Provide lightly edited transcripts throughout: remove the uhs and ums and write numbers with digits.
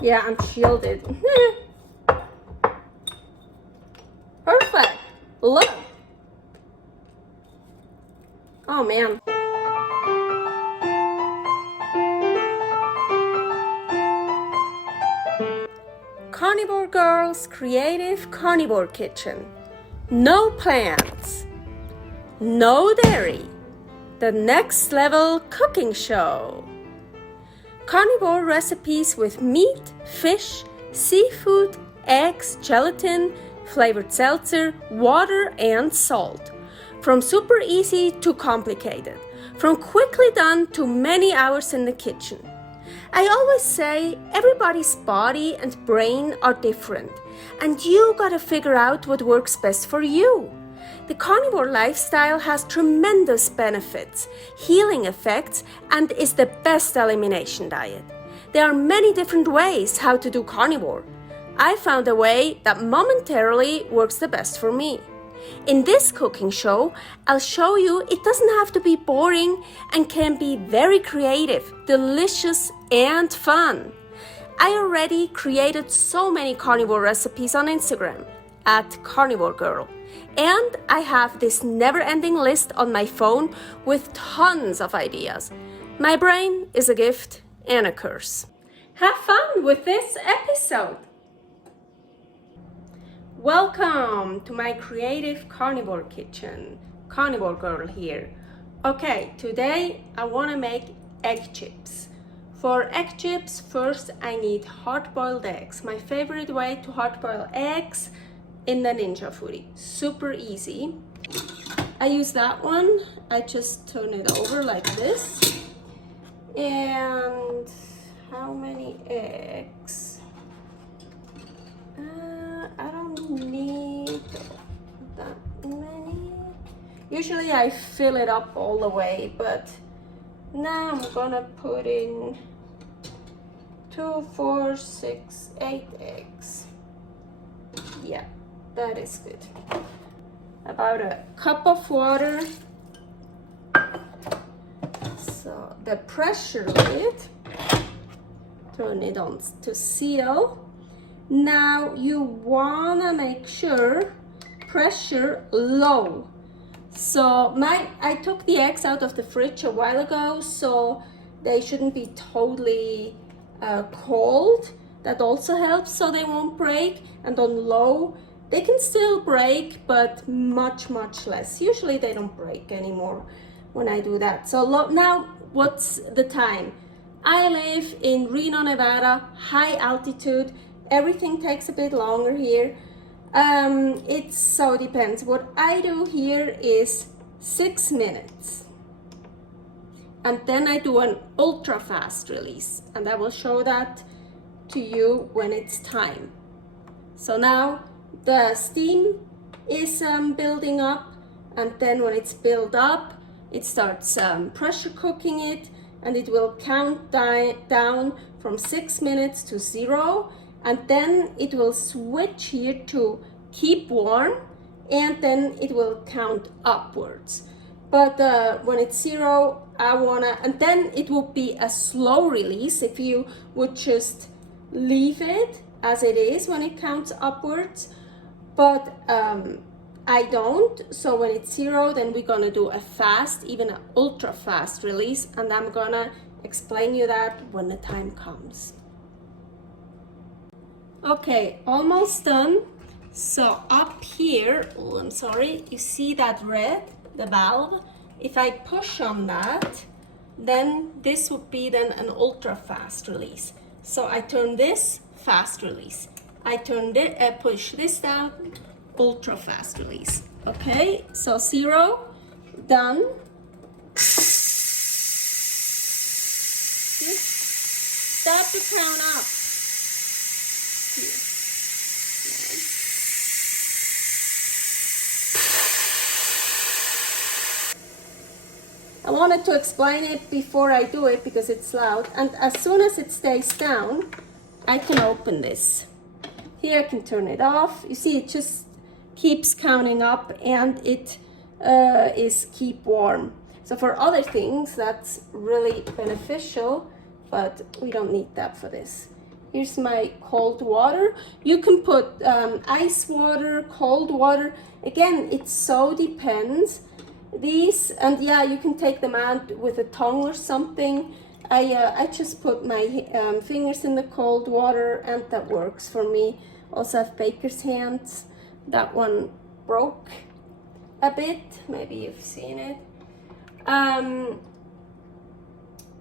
Yeah, I'm shielded. Perfect. Look. Oh man. Carnivore Girl's Creative Carnivore Kitchen. No plants. No dairy. The next level cooking show. Carnivore recipes with meat, fish, seafood, eggs, gelatin, flavored seltzer, water, and salt. From super easy to complicated. From quickly done to many hours in the kitchen. I always say everybody's body and brain are different, and you gotta figure out what works best for you. The carnivore lifestyle has tremendous benefits, healing effects, and is the best elimination diet. There are many different ways how to do carnivore. I found a way that momentarily works the best for me. In this cooking show, I'll show you it doesn't have to be boring and can be very creative, delicious, and fun. I already created so many carnivore recipes on Instagram at karnivorgirl. And I have this never-ending list on my phone with tons of ideas. My brain is a gift and a curse. Have fun with this episode. Welcome to my creative carnivore kitchen. Carnivore Girl here. Okay, today I want to make egg chips. For egg chips, first I need hard-boiled eggs. My favorite way to hard-boil eggs in the Ninja Foodi. Super easy. I use that one. I just turn it over like this. And how many eggs? I don't need that many. Usually I fill it up all the way, but now I'm gonna put in 2, 4, 6, 8 eggs. Yeah, that is good. About a cup of water. So the pressure lid, turn it on to seal. Now you wanna make sure pressure low. So I took the eggs out of the fridge a while ago, so they shouldn't be totally cold. That also helps so they won't break. And on low, they can still break, but much less. Usually they don't break anymore when I do that. So now what's the time? I live in Reno, Nevada, high altitude. Everything takes a bit longer here. It so depends. What I do here is 6 minutes. And then I do an ultra fast release. And I will show that to you when it's time. So now the steam is building up. And then when it's built up, it starts pressure cooking it. And it will count down from 6 minutes to 0. And then it will switch here to keep warm, and then it will count upwards. But when it's 0, and then it will be a slow release if you would just leave it as it is when it counts upwards. But I don't, so when it's 0, then we're gonna do a fast, even an ultra fast release, and I'm gonna explain you that when the time comes. Okay, almost done. So up here, oh, I'm sorry, you see that red, the valve? If I push on that, then this would be then an ultra fast release. So I turn this, fast release. I turn it, push this down, ultra fast release. Okay, so 0, done. Start to count up. I wanted to explain it before I do it because it's loud, and as soon as it stays down, I can open this. Here I can turn it off. You see, it just keeps counting up, and it is keep warm. So for other things, that's really beneficial, but we don't need that for this. Here's my cold water. You can put ice water, cold water. Again, it so depends. These, and yeah, you can take them out with a tongue or something. I just put my fingers in the cold water and that works for me. Also have baker's hands. That one broke a bit, maybe you've seen it.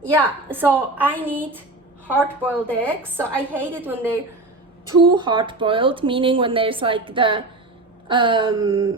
Yeah, so I need hard-boiled eggs. So I hate it when they're too hard-boiled, meaning when there's like the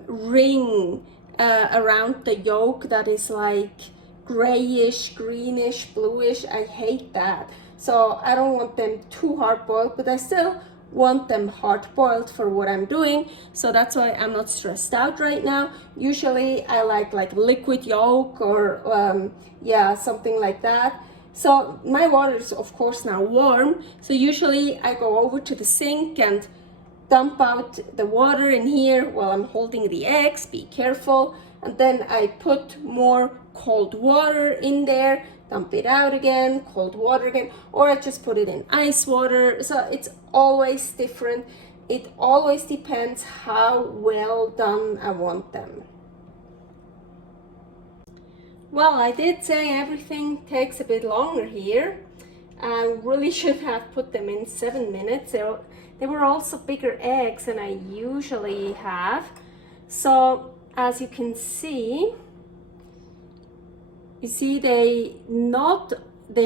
ring around the yolk that is like grayish, greenish, bluish. I hate that. So I don't want them too hard-boiled, but I still want them hard-boiled for what I'm doing. So that's why I'm not stressed out right now. Usually I like liquid yolk or yeah, something like that. So my water is of course now warm. So usually I go over to the sink and dump out the water in here while I'm holding the eggs. Be careful. And then I put more cold water in there, dump it out again, cold water again, or I just put it in ice water. So it's always different. It always depends how well done I want them. Well, I did say everything takes a bit longer here. I really should have put them in 7 minutes. They were also bigger eggs than I usually have. So as you can see, they're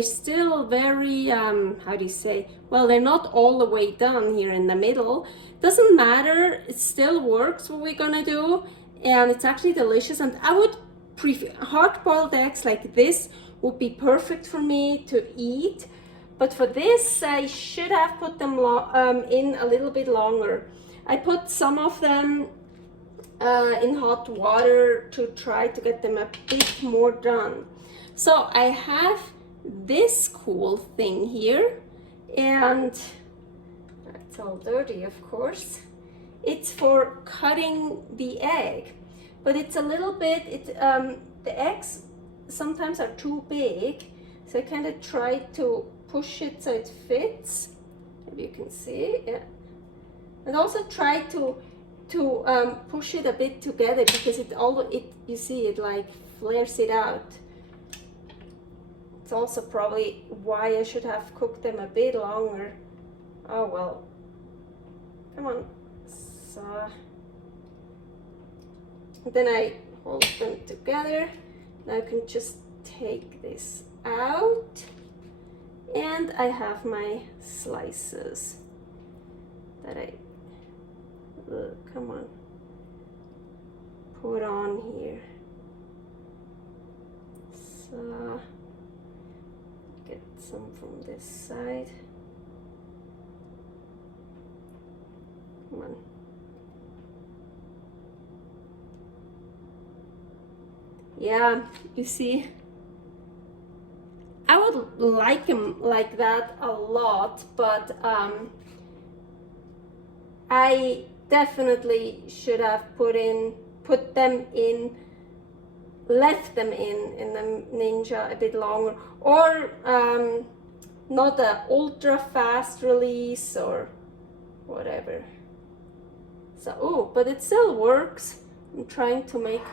still very, how do you say? Well, they're not all the way done here in the middle. Doesn't matter, it still works what we're gonna do. And it's actually delicious. And I would prefer hard-boiled eggs like this would be perfect for me to eat. But for this, I should have put them in a little bit longer. I put some of them in hot water to try to get them a bit more done. So I have this cool thing here, and it's all dirty, of course. It's for cutting the egg, but it's a little bit, the eggs sometimes are too big, so I kind of try to push it so it fits. Maybe you can see, yeah. And also try to push it a bit together, because you see it like flares it out. It's also probably why I should have cooked them a bit longer. Oh well, come on. So then I hold them together. Now I can just take this out, and I have my slices that I come on, put on here. So get some from this side. Come on. Yeah, you see, I would like them like that a lot, but I definitely should have left them in the Ninja a bit longer, or not an ultra fast release or whatever. So, oh, but it still works. I'm trying to make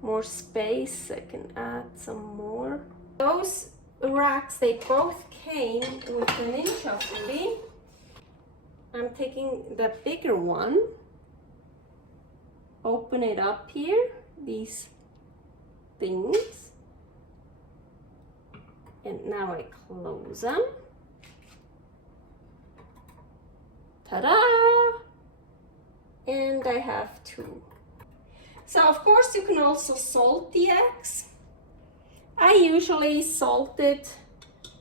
more space. I can add some more. Those racks, they both came with the Ninja Foodi. I'm taking the bigger one, open it up here, these things, and now I close them. Ta-da! And I have 2. So of course you can also salt the eggs. I usually salt it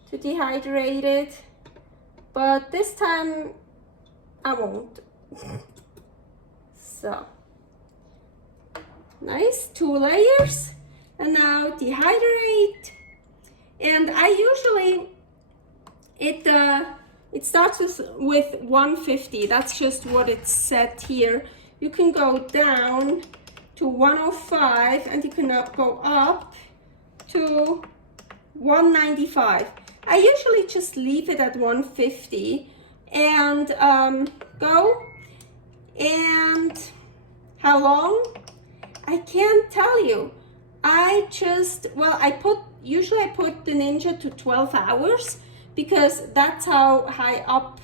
to dehydrate it, but this time I won't. So nice, 2 layers, and now dehydrate. And I usually it starts with 150. That's just what it's set here. You can go down to 105, and you can go up to 195. I usually just leave it at 150 and go. And how long? I can't tell you. I just, well, usually I put the Ninja to 12 hours because that's how high up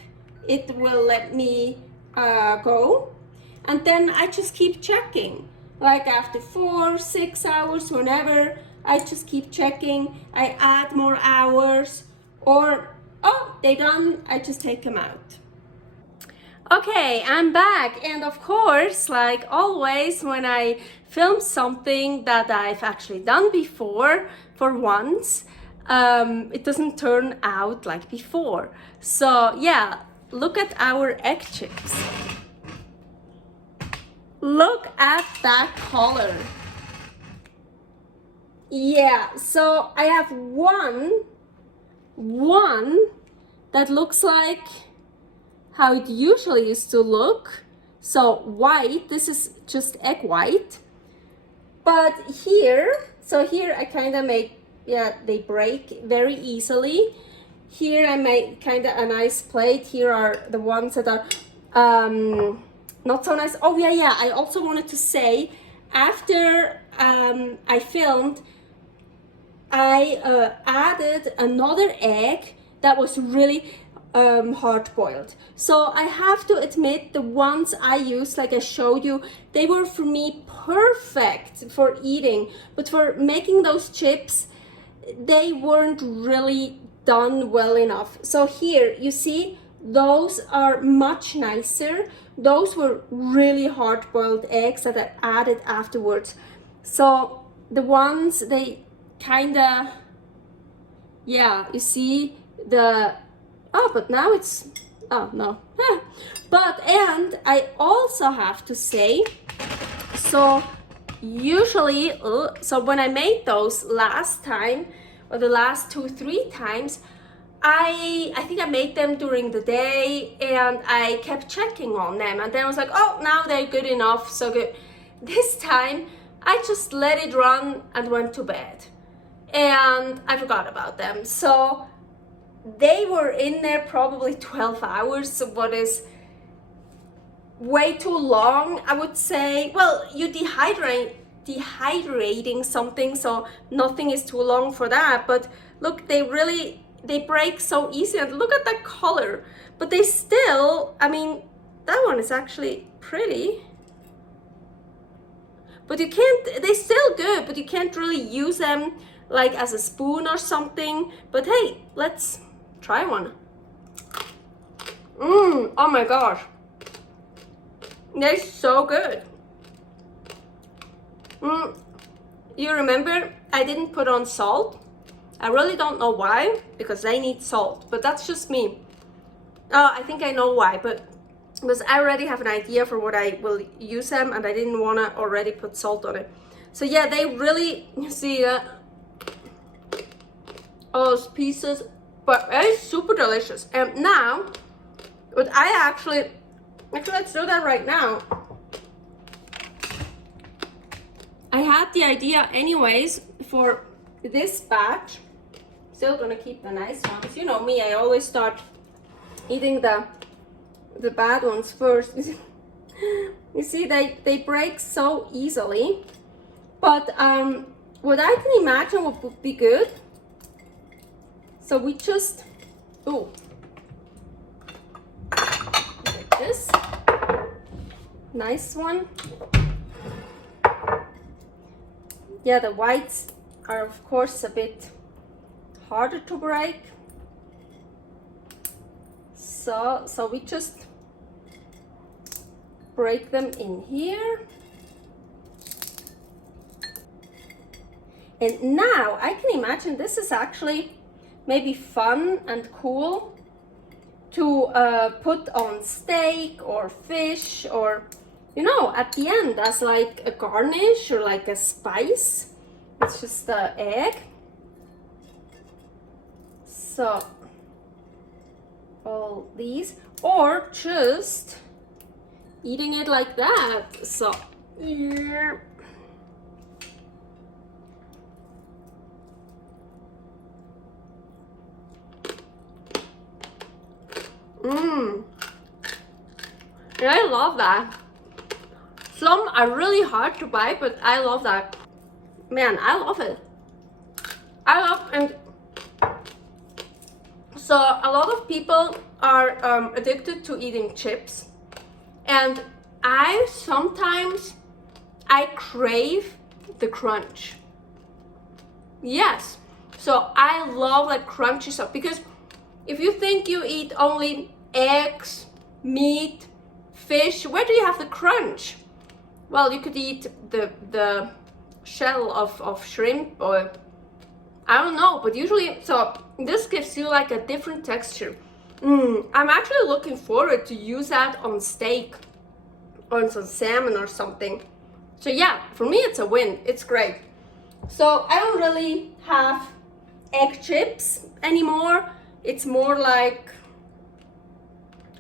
it will let me go. And then I just keep checking. Like after 4, 6 hours, whenever, I just keep checking. I add more hours, or, oh, they done, I just take them out. Okay, I'm back, and of course, like always, when I film something that I've actually done before for once, it doesn't turn out like before. So yeah, look at our egg chips. Look at that color. Yeah, so I have one that looks like how it usually used to look. So white, this is just egg white. But here, so here I kind of make, yeah, they break very easily. Here I made kind of a nice plate. Here are the ones that are not so nice. Oh yeah, I also wanted to say, after I filmed, I added another egg that was really hard boiled. So I have to admit, the ones I used, like I showed you, they were for me perfect for eating, but for making those chips, they weren't really done well enough. So here you see, those are much nicer. Those were really hard boiled eggs that I added afterwards. So the ones, they kinda, yeah, you see the, oh, but now it's, oh no. But, and I also have to say, so usually, so when I made those last time, or the last 2-3 times, I think I made them during the day, and I kept checking on them, and then I was like, oh, now they're good enough, so good. This time I just let it run and went to bed, and I forgot about them. So they were in there probably 12 hours, what is way too long, I would say. Well, you dehydrating something, so nothing is too long for that. But look, they break so easy, and look at that color. But they still, I mean, that one is actually pretty. But you can't, they're still good, but you can't really use them like as a spoon or something. But hey, let's try one. Oh my gosh. They're so good. You remember, I didn't put on salt. I really don't know why, because they need salt, but that's just me. I think I know why, but because I already have an idea for what I will use them, and I didn't want to already put salt on it. So yeah, they really, you see that? All those pieces, but it's super delicious. And now, what I actually, let's do that right now. I had the idea anyways for this batch. Still gonna keep the nice ones. You know me, I always start eating the bad ones first. You see, they break so easily. But what I can imagine what would be good, so we just, ooh, like this, nice one. Yeah, the whites are of course a bit harder to break. So we just break them in here. And now I can imagine this is actually maybe fun and cool to put on steak or fish, or, you know, at the end as like a garnish or like a spice. It's just the egg. So all these, or just eating it like that. So yeah. Mmm. And I love that. Some are really hard to buy, but I love that. Man, I love it. And so a lot of people are addicted to eating chips, and sometimes I crave the crunch. Yes, so I love like crunchy stuff, because if you think you eat only eggs, meat, fish, where do you have the crunch? Well, you could eat the shell of shrimp, or I don't know, but usually, so this gives you like a different texture. I'm actually looking forward to use that on steak or on some salmon or something. So yeah, for me it's a win. It's great. So I don't really have egg chips anymore. It's more like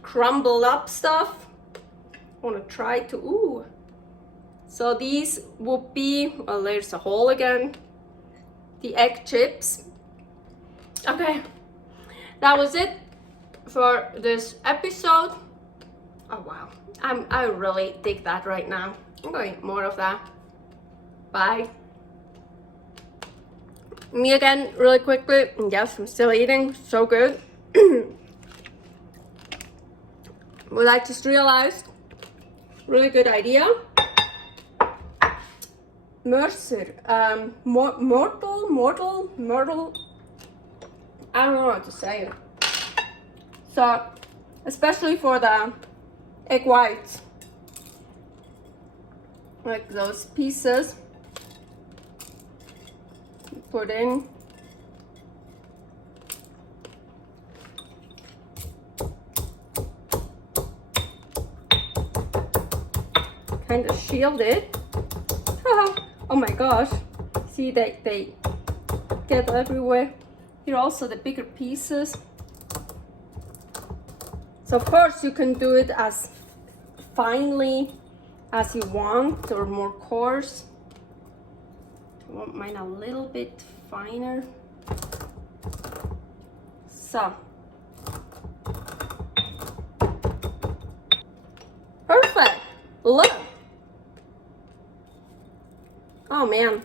crumbled up stuff. I want to try to, ooh. So these would be, well, there's a hole again. The egg chips. Okay, that was it for this episode. Oh wow, I really dig that right now. I'm going to eat more of that. Bye. Me again, really quickly. Yes, I'm still eating. So good. What I just realized, really good idea. Mercer, mortal, I don't know how to say it. So, especially for the egg whites, like those pieces, put in. Kind of shield it. Oh my gosh, see they get everywhere. Here are also the bigger pieces. So of course you can do it as finely as you want, or more coarse. I want mine a little bit finer. So perfect. Look. Oh man.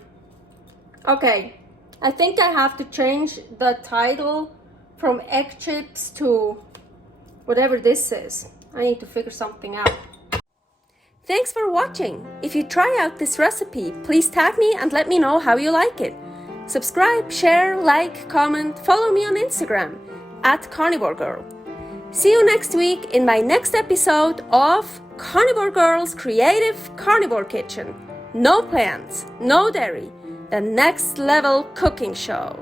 Okay, I think I have to change the title from egg chips to whatever this is. I need to figure something out. Thanks for watching. If you try out this recipe, please tag me and let me know how you like it. Subscribe, share, like, comment, follow me on Instagram @karnivorgirl. See you next week in my next episode of Carnivore Girl's Creative Carnivore Kitchen. No plants, no dairy, the next level cooking show.